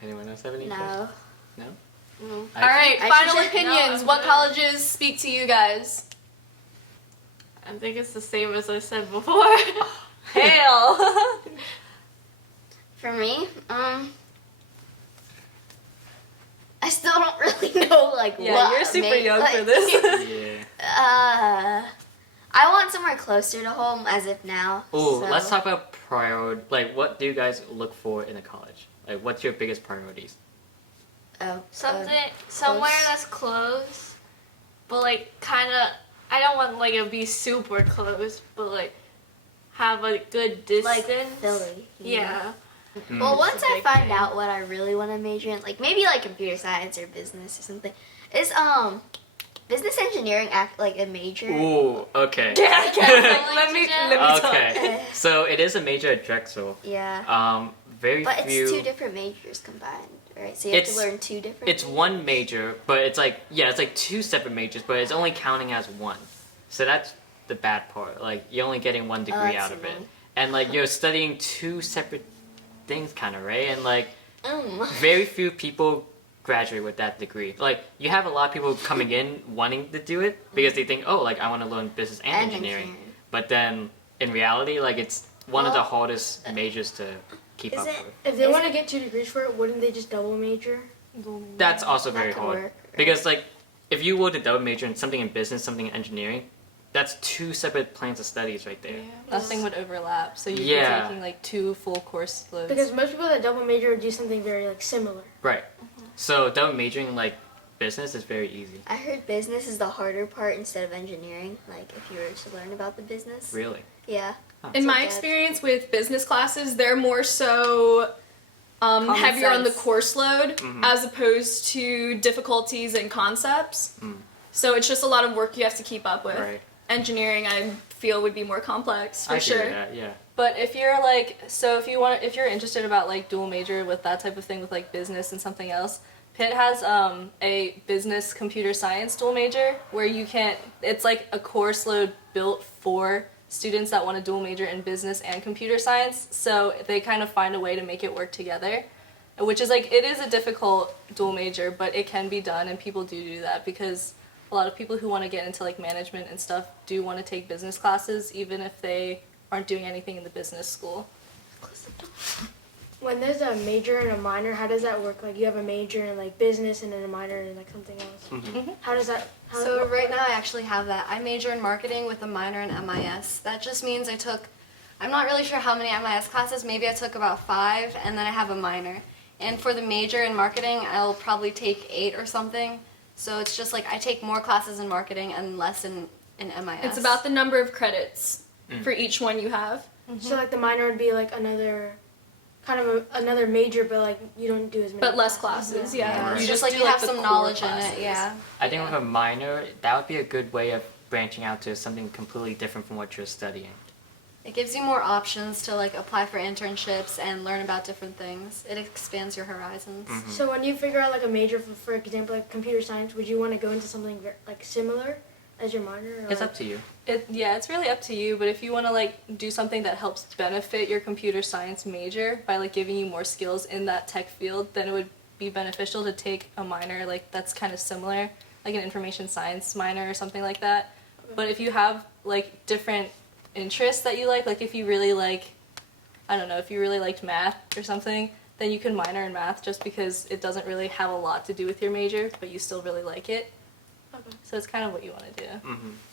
Anyone else have any questions? No. No? Mm. All right, I final should- opinions. no, What I'm colleges speak to you guys? I think it's the same as I said before. Hail! For me, I still don't really know like Yeah, what. you're super made- young like, for this. Yeah. I want somewhere closer to home as if now. Ooh, so. let's talk about priority. Like, what do you guys look for in a college? Like, what's your biggest priorities? Oh, Something somewhere that's close, but like kind of. I don't want like it to be super close, but like have a good distance. like Philly. you know? Yeah. Mm. Well, once It's a I big find thing. out what I really want to major in, like maybe like computer science or business or something, is business engineering act like a major? Ooh, okay. let me talk. Okay. So it is a major at Drexel. Yeah. Very But few. it's two different majors combined, right? So you have to It's- learn two different. It's one major, but it's like it's like two separate majors, but it's only counting as one. So that's the bad part. Like you're only getting one degree that's out of it, annoying. and like you're studying two separate things, kind of, right? And like Mm. very few people graduate with that degree. Like you have a lot of people coming in wanting to do it because they think, oh, like I want to learn business and engineering. But then in reality, like it's one of the Well, hardest majors to keep is up it- with. If they Is want to it- get 2 degrees for it, wouldn't they just double major? That's also That very could hard work, right? because like if you were to double major in something in business, something in engineering, that's two separate plans of studies right there. Nothing would overlap, so you'd Yeah. be taking like 2 full course loads. Because most people that double major do something very like similar. Right. So double majoring in like business is very easy. I heard business is the harder part instead of engineering. Like if you were to learn about the business. Really. Yeah. In So my bad. experience with business classes, they're more so heavier on the sense. course load as opposed to difficulties and concepts. So it's just a lot of work you have to keep up with. Right. Engineering, I feel, would be more complex for I sure. agree with that. Yeah. But if you're like, so if you're interested about like dual major with that type of thing with like business and something else, Pitt has a business computer science dual major where you can, it's like a course load built for students that want to dual major in business and computer science. So they kind of find a way to make it work together, which is like, it is a difficult dual major, but it can be done and people do that because a lot of people who want to get into like management and stuff do want to take business classes even if they aren't doing anything in the business school. When there's a major and a minor, how does that work? Like you have a major in like business and then a minor in like something else. How does that? How So right now I actually have that. I major in marketing with a minor in MIS. That just means I'm not really sure how many MIS classes, maybe I took about 5 and then I have a minor. And for the major in marketing, I'll probably take 8 or something. So it's just like I take more classes in marketing and less in MIS. It's about the number of credits for each one you have. So like the minor would be like another, kind of another major, but like you don't do as many. But less classes, yeah. It's You just just like do, you have the some core knowledge classes. in it, yeah. I think with a minor, that would be a good way of branching out to something completely different from what you're studying. It gives you more options to like apply for internships and learn about different things. It expands your horizons. So when you figure out like a major, for example, like computer science, would you want to go into something like similar as your minor? Or It's like- up to you. It's really up to you, but if you want to like do something that helps benefit your computer science major by like giving you more skills in that tech field, then it would be beneficial to take a minor like that's kind of similar, like an information science minor or something like that. But if you have like different interests that you like if you really like, I don't know, if you really liked math or something, then you can minor in math just because it doesn't really have a lot to do with your major, but you still really like it. So it's kind of what you want to do.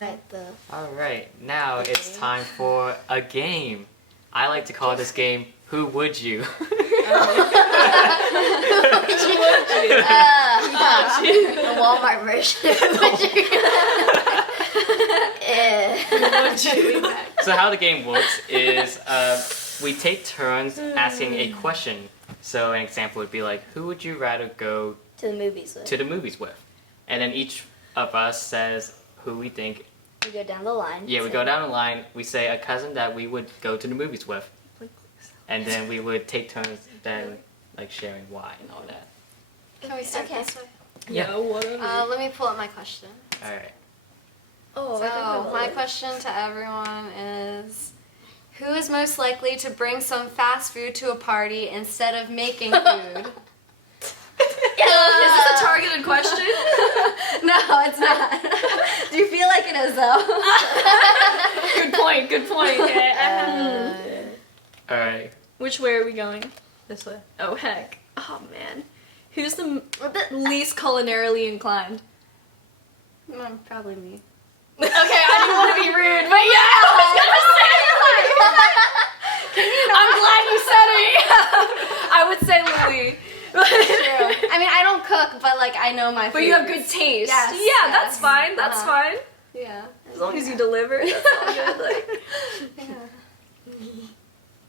Right, the All right, now it's time for a game. I like to call this game Who Would You? The Walmart version. So how the game works is we take turns asking a question. So an example would be like, who would you rather go To the movies with. to the movies with? And then each of us says who we think. We go down the line. Yeah, we go down the line. We say a cousin that we would go to the movies with. And then we would take turns then like sharing why and all that. Can we start Okay. this way? Yeah. Whatever. Let me pull up my question. Alright. Oh, So, my question to everyone is, who is most likely to bring some fast food to a party instead of making food? Is this a targeted question? No, it's not. Do you feel like it is, though? Good point. Okay. Alright. Which way are we going? This way. Oh, heck. Oh, man. Who's the least culinarily inclined? Probably me. Okay, I didn't want to be rude, but yeah, I was gonna say I'm glad you said it. I would say Lily. True. I mean, I don't cook, but like I know my food. But you have good taste. Yes, Yeah, yes. that's fine. That's fine. Yeah. As long as you deliver, that's all good. Like,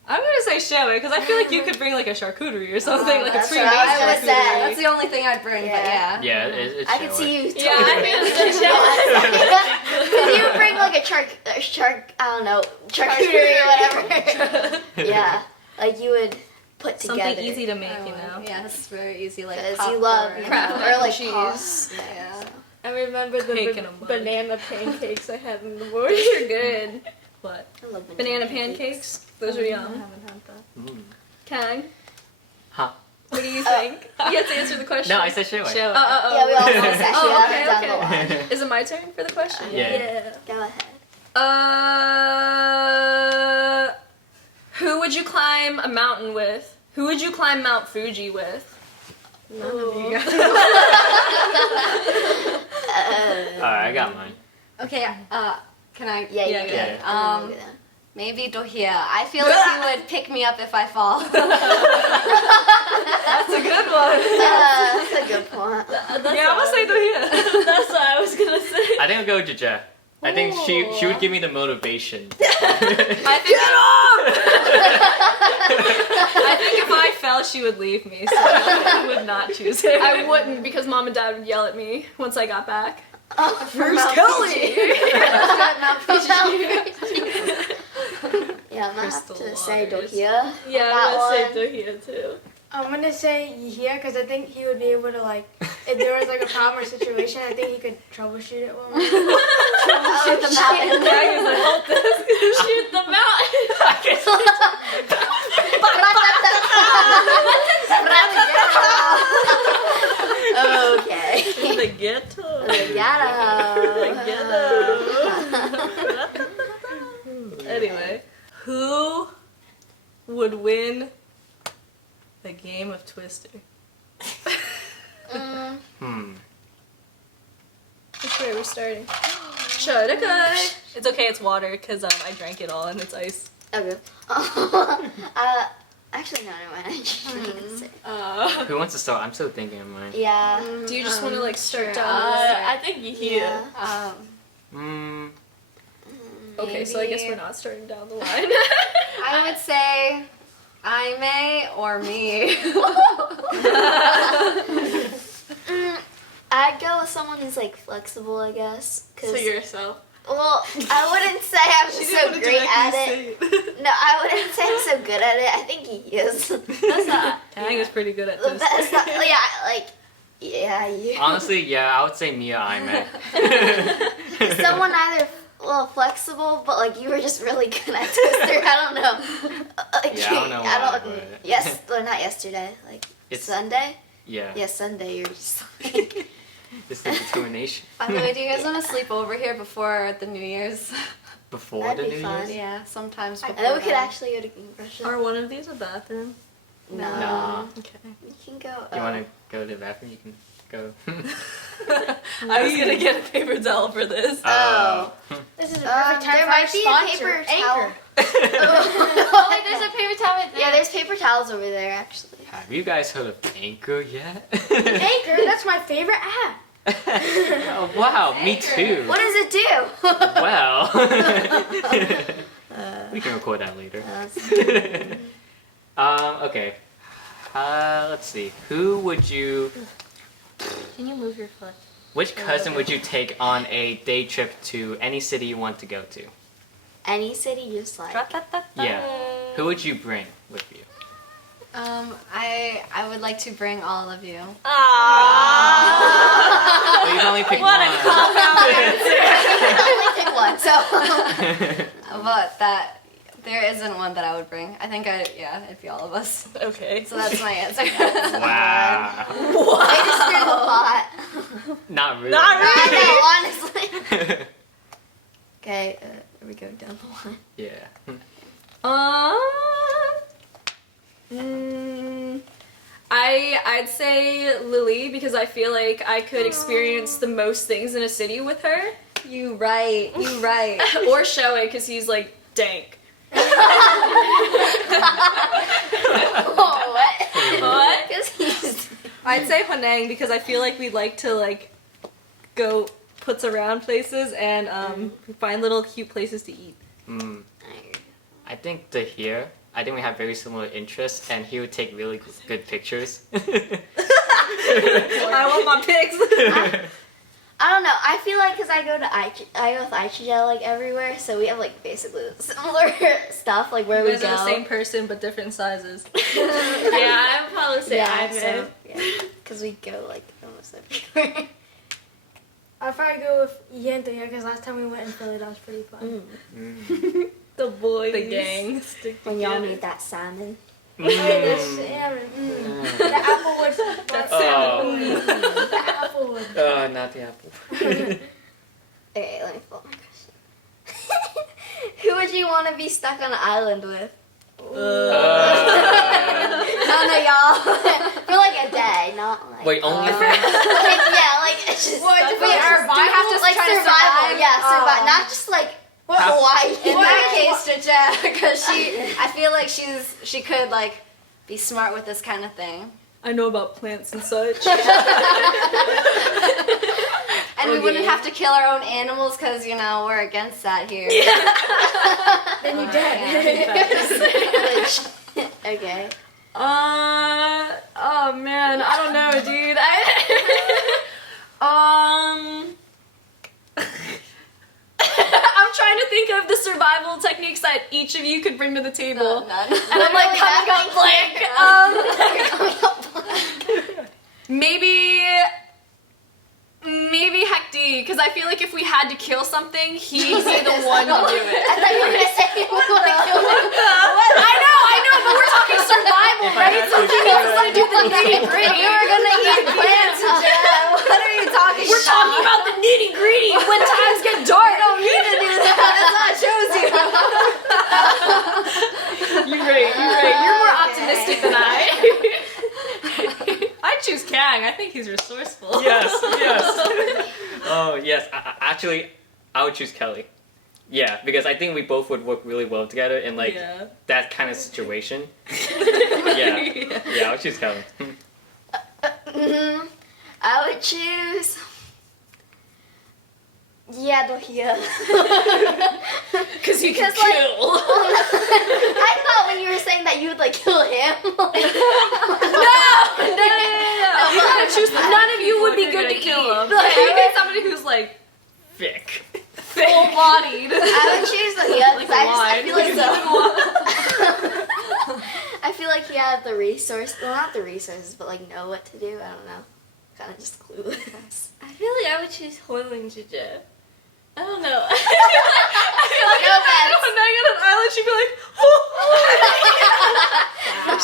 I'm gonna say Shelly because I feel like you could bring like a charcuterie or something, like a that's pre-made what I would charcuterie. say. That's the only thing I'd bring, but yeah. Yeah, it's I could see you. Yeah, I can say Shelly. If you would bring like a I don't know, charcuterie or whatever. Yeah, like you would put together. Something easy to make, you know. Yeah, it's very easy, like Because you love popcorn. Kraft or like cheese. cheese. Yeah. I remember the Cake in a mug. banana pancakes I had in the morning. Those are good. What? I love Banana pancakes? Those are yum. haven't had that. Kang, Huh. what do you think? You have to answer the question. No, I said Shelly. Oh. Yeah, we all know it's actually Oh, okay, down the okay. line. Is it my turn for the question? Yeah. Go ahead. Who would you climb a mountain with? Who would you climb Mount Fuji with? None of you guys. Alright, I got mine. Okay, can I? Yeah, Yeah, you yeah. can. Maybe Dohia. I feel like he would pick me up if I fall. That's a good one. That's a good point. Yeah, I'm gonna say Dohia. That's what I was gonna say. I think I'll go with Jaja. I think she would give me the motivation. I think if I fell, she would leave me, so I would not choose her. I wouldn't because mom and dad would yell at me once I got back. Where's Kelly? Yeah, I'm gonna have Crystal to say waters. Dohia. Yeah, That I'm gonna say one. Dohia too. I'm gonna say Yahia because I think he would be able to like, if there was like a problem or situation, I think he could troubleshoot it well. Shoot the mountain. Shoot the mountain. Okay. The ghetto. Anyway, who would win the game of Twister? Which way are we starting? Erika. It's okay, it's water, because I drank it all and it's ice. Okay. Actually, no, never mind. Who wants to start? I'm still thinking of mine. Yeah. Do you just want to like start sure. down the list? I think Yeah. Okay, so I guess we're not starting down the line. I would say I may or me. I'd go with someone who's like flexible, I guess. so yourself. Well, I wouldn't say I'm so great at it. No, I wouldn't say I'm so good at it. I think he is. That's not. Tang is pretty good at The this. best. Yeah, you. Honestly, yeah, I would say Mia Imek. Someone either flexible, but like you were just really good at Twister. I don't know. Like, Yeah, I don't know why, but- Yes, well, not yesterday. Like It's- Sunday. Yeah. Yeah, Sunday. You're just like. It's the determination. By the way, do you guys want to sleep over here before the New Year's? Before That'd the be New fun. Year's? Yeah, sometimes before. And then we could that. actually go to King Prussia. Are one of these a bathroom? No. Nah. Okay. You can go. You want to go to the bathroom? You can go. I was gonna get a paper towel for this. This is a perfect time there for might our be a sponsor, paper towel. Oh, wait, there's a paper towel right there. Yeah, there's paper towels over there actually. Have you guys heard of Anchor yet? Anchor, that's my favorite app. Oh, wow, me too. What does it do? Well, we can record that later. Okay. Let's see. Who would you? Can you move your foot? Which cousin would you take on a day trip to any city you want to go to? Any city, just like. Yeah. Who would you bring with you? I would like to bring all of you. Well, you can only pick one. Only pick one, so. But there isn't one that I would bring. I think it'd be all of us. Okay. So that's my answer. Wow. I just stirred the pot. Not really. Not I know, honestly. Okay, here we go down the line. Yeah. I'd say Lily because I feel like I could experience the most things in a city with her. You right. Or Shoei because he's like dank. Oh, what? What? Because he's. I'd say Honang because I feel like we'd like to like go putz around places and find little cute places to eat. I think I think we have very similar interests, and he would take really good pictures. I want my pics. I don't know. I feel like because I go with Aichija like everywhere, so we have like basically similar stuff like where You we guys go. are the same person but different sizes. Yeah, I would probably say Yeah, Ivan. so because we go like almost everywhere. I'll probably go with Yento here because last time we went in Philly, that was pretty fun. The boys. The gang. When y'all need that salmon. Hey, the salmon. The applewood. That's Oh. The applewood. Not the apple. Okay, let me pull up my question. Who would you want to be stuck on an island with? No, y'all. For like a day, not like. Wait, only like, yeah, like it's just. What, like, do we have to like try to survival? survive? Yeah, survive. Not just like Hawaii. In that case, Jaja, because I feel like she could like be smart with this kind of thing. I know about plants and such. And we wouldn't have to kill our own animals because, we're against that here. Then you dead. Okay. Oh man, I don't know, dude. I'm trying to think of the survival techniques that each of you could bring to the table. None. And I'm like coming up blank. Maybe Hector, because I feel like if we had to kill something, he'd be the one to do it. I thought you were gonna say you want to kill him. I know, but we're talking survival, right? So he needs to do the nitty-gritty. You were gonna eat plants, Jaja. What are you talking We're talking about the nitty-gritty when times get dark. You don't need to do that. That's why I chose you. You're right. You're more optimistic than I. I choose Kang. I think he's resourceful. Yes. Oh, yes. Actually, I would choose Kelly. Yeah, because I think we both would work really well together in like that kind of situation. Yeah, I would choose Kelly. I would choose. Yeah, Dohia. Because you can Because, like, kill. I thought when you were saying that you would like kill him. Like, No. You gotta choose. None of you would be good to kill eat. him. Like, You need somebody who's like Thick. full-bodied. I would choose Dohia because I feel like so. I feel like he had the resource. Well, not the resources, but like know what to do. I don't know. Kind of just clueless. I feel like I would choose Hoiling Jaja. I don't know. I feel like No if I offense. was on an island, she'd be like, I don't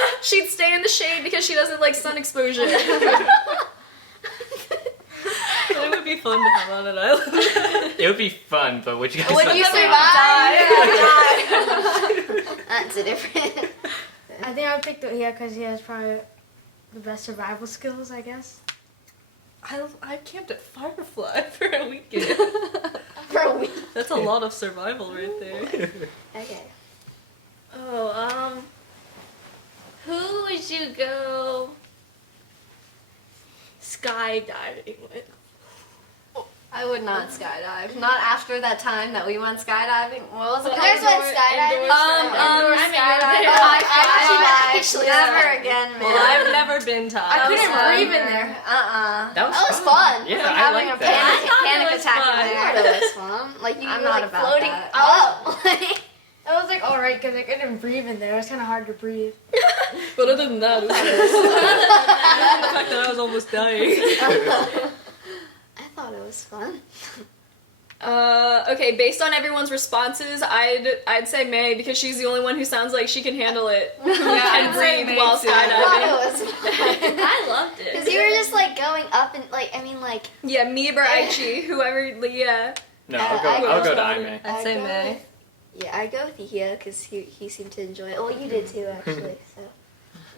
know. She'd stay in the shade because she doesn't like sun exposure. But it would be fun to have on an island. It would be fun, but would you guys? Would you survive? That's a different. I think I would pick Dohia because he has probably the best survival skills, I guess. I camped at Firefly for a weekend. For a week. That's a lot of survival right there. Okay. Oh, who would you go skydiving with? I would not skydive. Not after that time that we went skydiving. What was it You called? guys went skydiving? Indoor skydiving. I actually Never again, man. Well, I've never been to. I couldn't breathe in there. That was fun. Yeah, I'm I having like a that. panic attack I in thought there. it was fun. Like you I'm were not like about floating that. up. It was like alright because I couldn't breathe in there. It was kind of hard to breathe. But other than that, it was the fact that I was almost dying. I thought it was fun. Okay, based on everyone's responses, I'd say May because she's the only one who sounds like she can handle it. Who can breathe while I thought skydiving. it was fun. I loved Because it. you were just like going up and like, I mean like. Yeah, me or Aichi, whoever, yeah. No, I I'll go to go- Aime. I'd say go May. with- Yeah, I go with Ihia because he seemed to enjoy it. Well, you did too, actually. So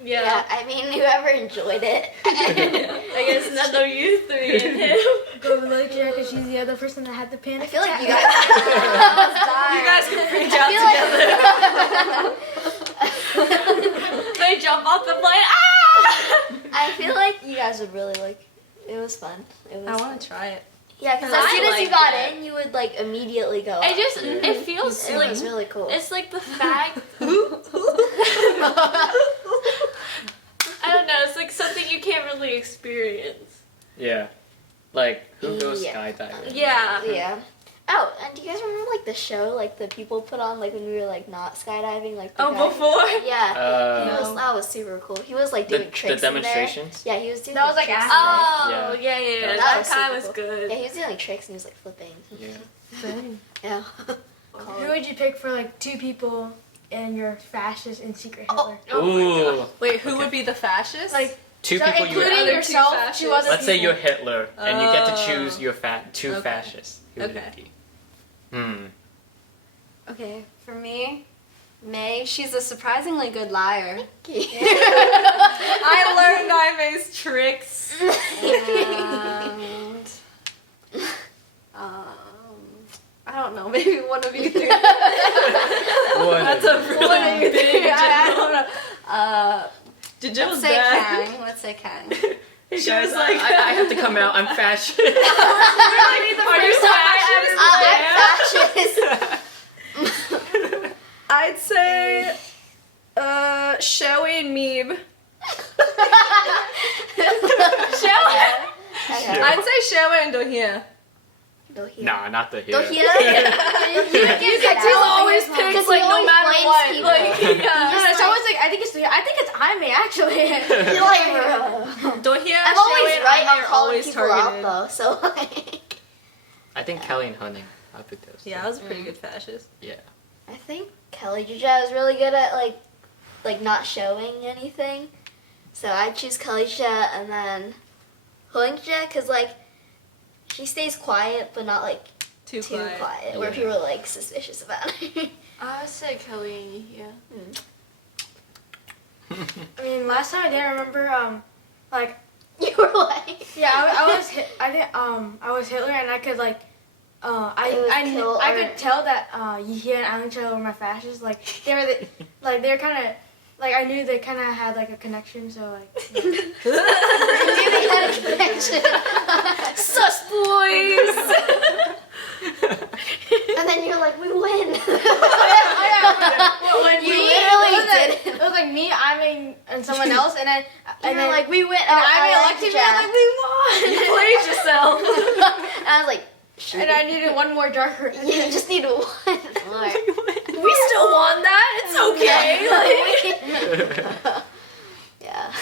yeah, I mean, whoever enjoyed it. I guess none of you three and him. Go with Alexis because she's the other person that had the panic I feel like you attack. guys. You guys can freak out together. They jump off the plane. Ah! I feel like you guys would really like. It was fun. It was. I want to try it. Yeah, because I as soon as you liked got it. in, you would like immediately go. It up. just it feels It like was really cool. it's like the fact. I don't know. It's like something you can't really experience. Yeah. Like, who goes Yeah. skydiving? Yeah. Yeah. Oh, and do you guys remember like the show like the people put on like when we were like not skydiving like the Oh, guy? before. Yeah. Uh, That was super cool. He was like the, doing the tricks in there. demonstrations? Yeah, he was doing That was, like, tricks in after. Oh, Yeah. yeah. That That was guy super was cool. good. there. Yeah, he was doing like tricks and he was like flipping. Yeah. Yeah. Who would you pick for like two people and your fascist and secret Hitler? Ooh. Wait, who would be the fascist? Like Two so people you including other two yourself, fascists. two other Let's say people. you're Hitler, and you get to Oh. choose your two Okay. fascists. Who would Okay. it be? Hmm. Okay, for me, May, she's a surprisingly good liar. I learned Aime's tricks. And I don't know, maybe one of you three. That's a really big I don't know. Jin Let's was say bad. Kang. Let's say Kang. She was like, I have to come out. I'm fascist. are you fascist? I'm fascist. I'd say, Shoei and Meeb. Okay. I'd say Shoei and Dohia. Dohia. Nah, not the hero. Dohia? You get He's always picked, like, no matter what. Like, Yeah, so I think it's Aime actually. You're like, Dohia, I'm always Shoei, and right Aime on are calling always people targeted. out though, so like. I think Kelly and Hunting. I pick those. Yeah, I was a pretty good fascist. Yeah. I think Kelly Juja is really good at like not showing anything. So I'd choose Kelly Juja and then Huling Juja because like she stays quiet but not like Too too quiet, where Yeah. people are like suspicious about her. I would say Kelly and Yahia. I mean, last time I didn't remember like You were like, yeah I was I was Hitler and I could like It was kill I or- could tell that Yihia and Alan were my fascists. Like they were they're kind of like I knew they kind of had like a connection. So like yeah. they had a connection. Sus boys! And then you're like, we win. When You we literally it did. was like me, Aimee, and someone else, and then And then then like, we win. and Aimee elected me. I'm like, we won. You played yourself. And I was like, And I needed one more darker. you just need one more. We still won that. It's okay. Yeah.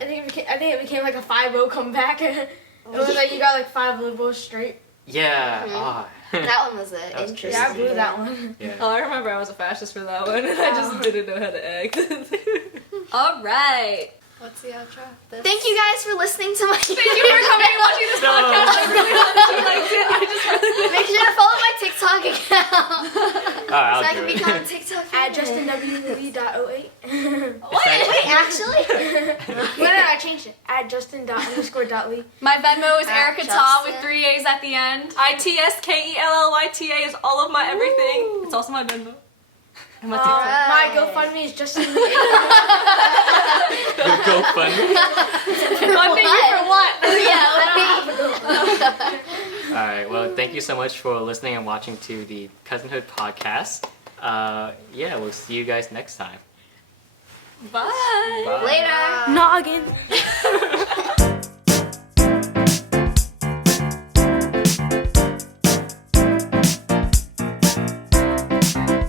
I think it became like a 5-0 comeback. It was like you got like 5 liberals straight. Yeah. Mhm. Ah. That one was was interesting. Yeah, I blew that one. Yeah. Oh, I remember I was a fascist for that one, and I just didn't know how to act. All right. What's the outro? Thank you guys for listening to my. Thank you for coming and watching this podcast. I really hope that you liked it. I just really Make sure to follow my TikTok account. Alright, I'll so I do can it. become a TikTok At famous. JustinWLee.08. Wait, actually? No, I changed it. At Justin._.Lee. My Venmo is At Erika Ta with Justin. 3 A's at the end. ITSKELLYTA is all of my everything. It's also my Venmo. And my TikTok. My GoFundMe is Justin. GoFundMe. Funding you for what? Alright, well, thank you so much for listening and watching to the Cousinhood Podcast. Yeah, we'll see you guys next time. Bye. Bye. Later. Noggin.